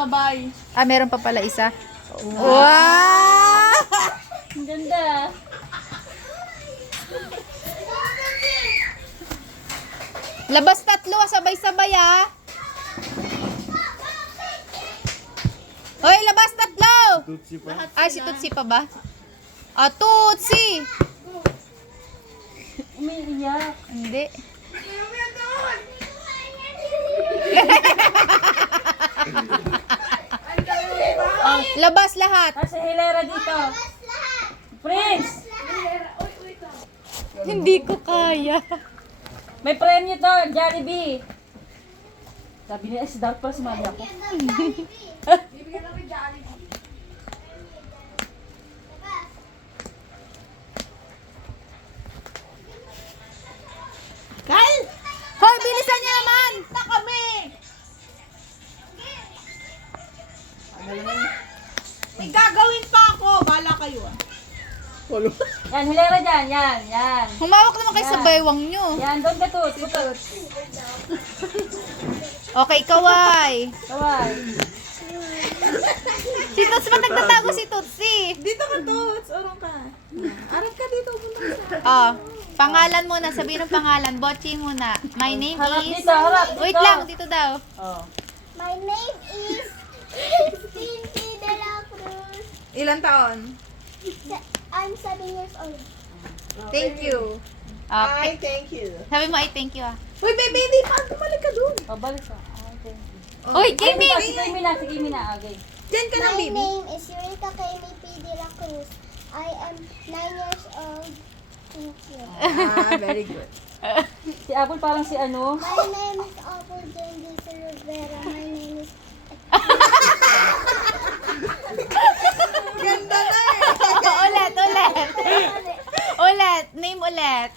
sabay. Ah, meron pa pala isa. Wow! Ang ganda. Labas tatlo, sabay-sabay ah. Hoy, labas tatlo! Tutsi pa. Ay, si Tutsi pa ba? Ah, Tutsi! Umiiyak. Hindi. Labas lahat. Kasi hilera dito. Prince! Hindi ko kaya. May premyo to, Jollibee. Sabi niya, si Dark pala sumali ako. Kyle! Hoy, bilisan niyo naman! Na kami! May gagawin pa ako. Bala kayo ah. Yan, hilera dyan. Yan. Humawak naman kayo sa baywang nyo. Yan, doon ka to. Tutot. Okay, kaway. Kaway. Si Tuts ba nagtatago si Tutsi? Dito ka, Tots. Orong ka. Arap ka dito. Punta ka sa... Oh, pangalan muna. Sabihin ng pangalan. Botchi muna. My name Harap is... dito, harap. Wait dito. lang, dito daw. Oh. My name is Cindy de la Cruz. Ilan taon? I'm 7 years old. Thank you. Okay. thank you. Sabi mo, ay thank you ah. Uy, baby, hindi pa. Bumalik ka dun. Oh, balik ka. Ah, thank you. Uy, Kimi! Si Kimi na, si Kimi na. Okay. Diyan ka na, My baby. name is Eureka Kemi P. de la Cruz. I am 9 years old. Thank you. Ah, very good. Si Apple parang si ano. My name is Apple Jane Lisa Rivera. My name is... Ganda na eh. ulit. Ulit. Name ulit.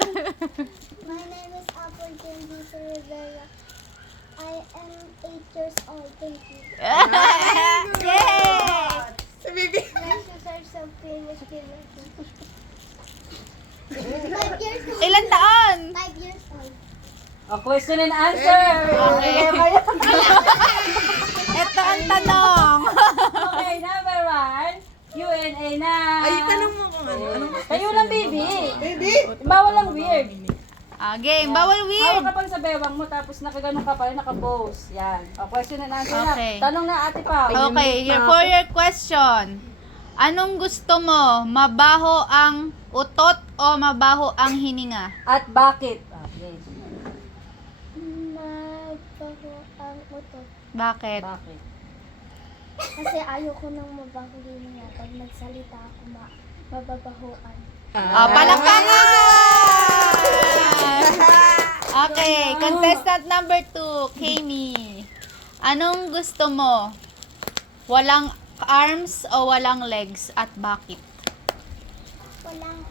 My name is Apple Jane Lisa Rivera. I am 8 years old. Thank you. Yay! Si baby. My shoes are so famous. 5 years old. Ilan taon? 5 years old. Oh, question and answer. Okay. Ito ang tanong. Okay, number 1. Q&A na. Ay, tanong mo kung ano. Anong Kayo lang, baby. baby? Bawal lang weird. Ah, game. Bawal Hawak weird. ka pang sa bewang mo, tapos nakaganon ka pa rin, naka-pose. Yan. O, question and answer Okay. na. Tanong na ate pa. Okay, here for your question. Anong gusto mo? Mabaho ang utot o mabaho ang hininga? At bakit? Okay. Mabaho ang utot. Bakit? Bakit? Kasi ayoko nang mabahuhin niya. Pag nagsalita ako, mababahuan. Ah, palakpakan! Okay, contestant number 2, Kami. Anong gusto mo? Walang arms o walang legs at bakit? Walang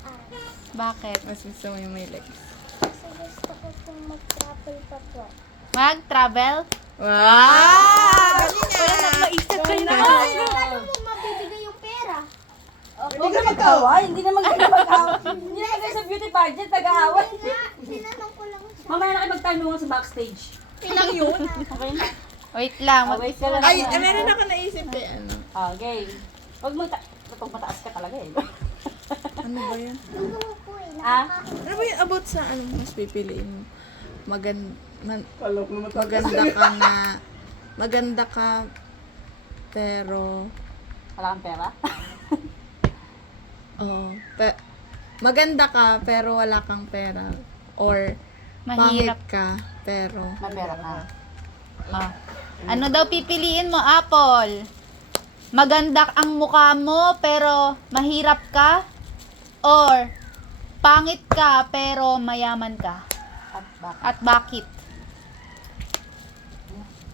arms. Bakit? Mas gusto mo yung may legs. Kasi gusto ko pong mag-travel pa po. Mag-travel? Wow! Wala nang maisip kayo na. Paano mo mabibigay yung pera? Huwag na mag-away. Hindi naman kayo mag-away. Hindi naman kayo sa beauty pageant, nag-aaway. Tinanong ko lang siya. Mamaya na kayo magtanungan sa backstage. Ilang yun? Okay na? Wait lang. Wait ka lang. Ay, meron ako naisip eh. Ano? Okay. Huwag mo pag mataas ka talaga eh. Ano ba yan? Gusto ko eh. Ah? Ano ba yung about sa ano mas pipiliin mo? Maganda ka pero Wala kang pera? maganda ka pero wala kang pera or pangit Mahirap. ka pero May pera ka. Ah. Ano daw pipiliin mo, Apple? Maganda ang mukha mo pero mahirap ka? Or pangit ka pero mayaman ka? At bakit? At bakit?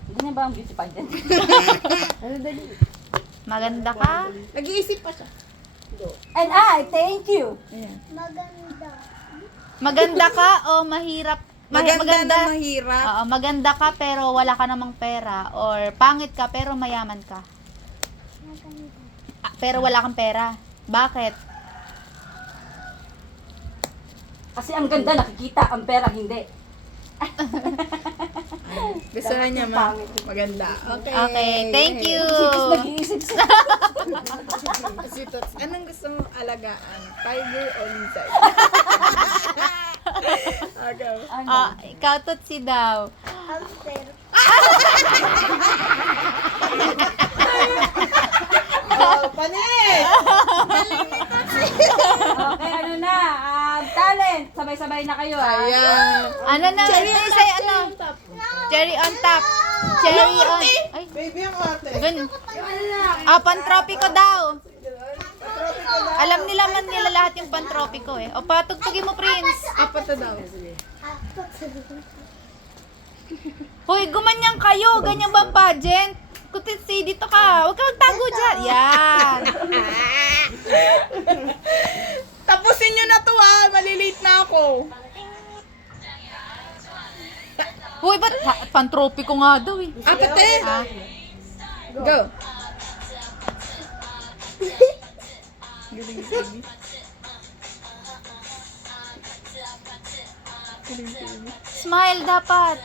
Hindi na ba ang beauty pageant? Maganda ka? nag-iisip pa siya. And I thank you. Ayan. Maganda. Maganda ka o mahirap? Maganda na mahirap. Oo, maganda ka pero wala ka namang pera. Or pangit ka pero mayaman ka. Maganda. Pero wala kang pera. Bakit? Kasi ang ganda nakikita, ang pera hindi. Gusto na niya maganda. Okay. Okay, thank you. Nag-iisip siya. Si Tots, anong gusto mong alagaan? Tiger o lizard? Okay. Ikaw, Tutsi daw. Hamster. Oh, panis! Okay, ano na? Talent. Sabay-sabay na kayo. Ayan. Ano na? Say, ano? Cherry on top. Cherry on... Ay, Baby ang ate. pantropiko daw. Alam nila man nila lahat yung pantropiko eh. O, patugtugin mo, Prince. Apat na daw. Hoy, gumanyan kayo. Ganyan ba ang pageant? Kutitsi, dito ka. Huwag ka magtago dyan. Yan. Tapusin nyo na to malilate na ako. Hoy, ba't pantropiko nga daw eh? Apat eh. Ah, Go. smile dapat.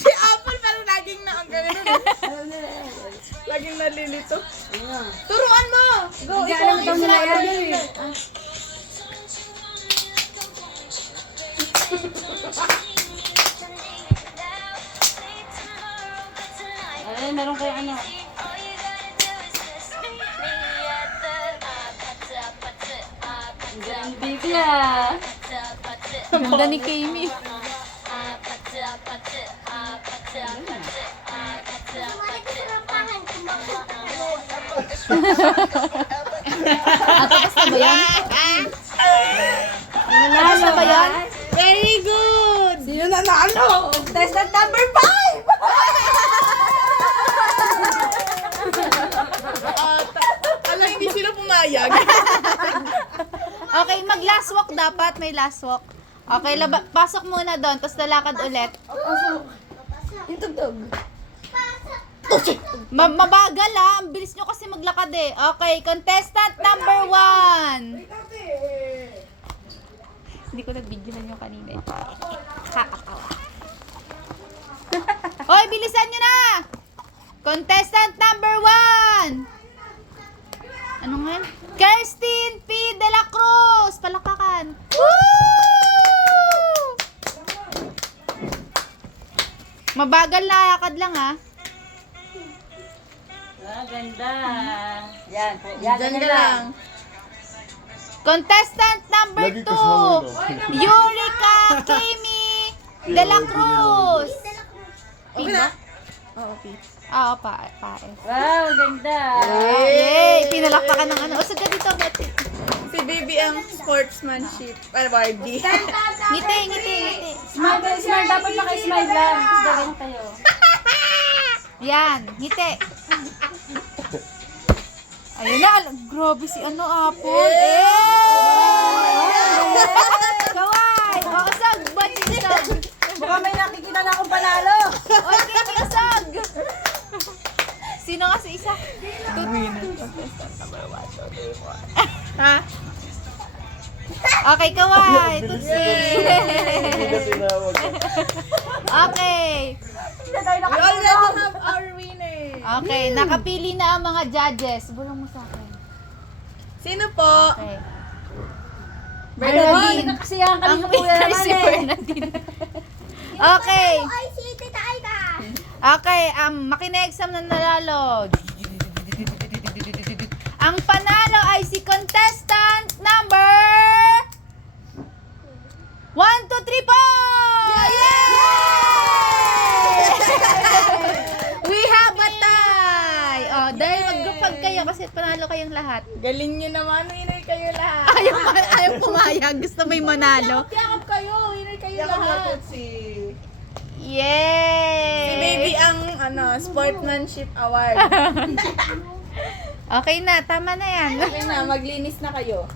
Si Apple parang laging na ang ganun. Laging nalilito. Turuan mo! Go, Hindi ikaw alam daw nila yan. Ay, meron kayo ano. Ang baby ah. Ganda ni Kami. Tapos na ba yan? Tapos na ba yan? Very good! Sino na ano? Contestant number 5! Alam, hindi sila pumayag. Okay, mag-last walk dapat. May last walk. Okay, pasok muna doon, tapos lalakad ulit. Intugtog. Mabagal ha, ang bilis nyo kasi maglakad eh. Okay, contestant number 1. Hindi ko nag-videohan yung kanina eh. Kakatawa. Hoy, bilisan nyo na! Contestant number 1! Ano nga? Kirsten P. De La Cruz! Palakakan! Woo! Mabagal na lakad lang ha. Ganda. Yan. Yan Diyan ka lang. Contestant number 2, Yurika Kami De La Cruz. Okay na? Oo, okay. Oo, pae. Wow, ganda. Yay! Pinalakpakan ng ano. Usag ka dito, Betty. Si Baby ang sportsmanship. Ano, Barbie? Ngiti. Smile kayo, smile. Dapat maka-smile lang. Tapos gagawin kayo. Yan, ngiti. Ayun na, grabe si ano, Apple. Kaway! O, usag! Usag! Baka may nakikita na akong panalo. Okay, usag! Sino nga si isa? Ha? Okay, Kaway! Tutsi! Okay. We already have our winner. Okay, nakapili na ang mga judges. Bulong mo sa akin. Sino po? Okay. Bernadine. Nakasiyahan kami Ang ng kuya winner naman si eh. Bernadine. Okay. Ay, si Tita Aida. Okay, makinegsam na nalalo. Ang panalo ay si contestant number 1, 2, 3 po! Yay! We have a tie! Oh, dahil mag-group kayo kasi panalo kayong lahat. Galing nyo naman. Winner kayo lahat. Ayaw pumayag. Gusto may manalo. Yakap kayo. Winner kayo lahat. Yay! Si Baby ang sportsmanship award. Okay na, tama na yan. Okay na, maglinis na kayo.